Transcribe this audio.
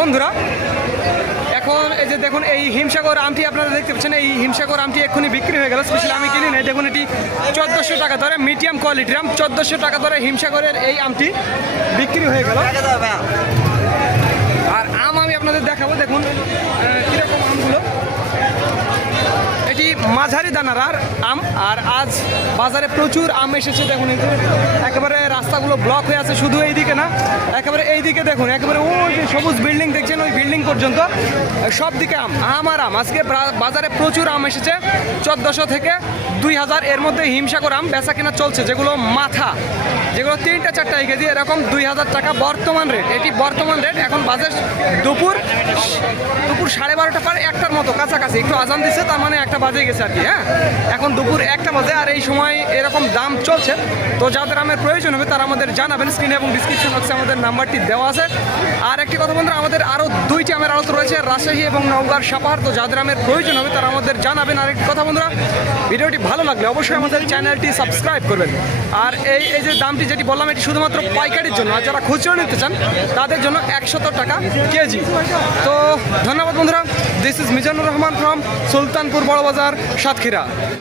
বন্ধুরা, এখন এই যে দেখুন, এই হিমসাগর আমটি আপনারা দেখতে পাচ্ছেন, এই হিমসাগর আমটি এক্ষুনি বিক্রি হয়ে গেল। স্পেশালি আমি কিনি নাই, দেখুন এটি চোদ্দোশো টাকা ধরে মিডিয়াম কোয়ালিটির আম চোদ্দোশো টাকা ধরে হিমসাগরের এই আমটি বিক্রি হয়ে গেল। আর আম আমি আপনাদের দেখাবো, দেখুন কীরকম আমগুলো। এটি মাঝারি দানার আর আম, আর আজ বাজারে প্রচুর আম এসেছে, দেখুন একেবারে রাস্তাগুলো ব্লক হয়ে আছে, শুধু এই দিকে না, একেবারে এই দিকে দেখুন, একেবারে যে সবুজ বিল্ডিং দেখছেন ওই বিল্ডিং পর্যন্ত। সব দিকে আম আম আর আম। আজকে বাজারে প্রচুর আম এসেছে। চোদ্দশো থেকে দুই হাজার এর মধ্যে হিমসাগর আম বেচা কেনা চলছে, যেগুলো মাথা। যেগুলো তিনটা চারটা কেজি এরকম দুই হাজার টাকা বর্তমান রেট এটি বর্তমান রেট এখন বাজার দুপুর দুপুর সাড়ে বারোটা পর একটার মতো, কাছাকাছি, একটু আজান দিচ্ছে তার মানে একটা বাজে গেছে আর কি হ্যাঁ? এখন দুপুর একটা বাজে আর এই সময় এরকম দাম চলছে। তো যাদের আমের প্রয়োজন হবে, তারা আমাদের জানাবেন স্ক্রিনে এবং ডিসক্রিপশন বক্সে আমাদের নাম্বারটি দেওয়া আছে। আর একটি কথা বন্ধুরা, আমাদের আরও দুইটি আমের আড়ত রয়েছে, রাজশাহী এবং নওগাঁর সাপাহার তো যাদের আমের প্রয়োজন হবে, তারা আমাদের জানাবেন। আর একটি কথা বন্ধুরা, ভিডিওটি ভালো লাগলে অবশ্যই আমাদের চ্যানেলটি সাবস্ক্রাইব করবেন। আর এই এই যে দামটি যেটি বললাম, এটি শুধুমাত্র পাইকারির জন্য। আর যারা খুচরো নিতে চান, তাদের জন্য একশত টাকা কেজি। তো ধন্যবাদ বন্ধুরা this is Mizanur Rahman from Sultanpur Barabazar Satkhira.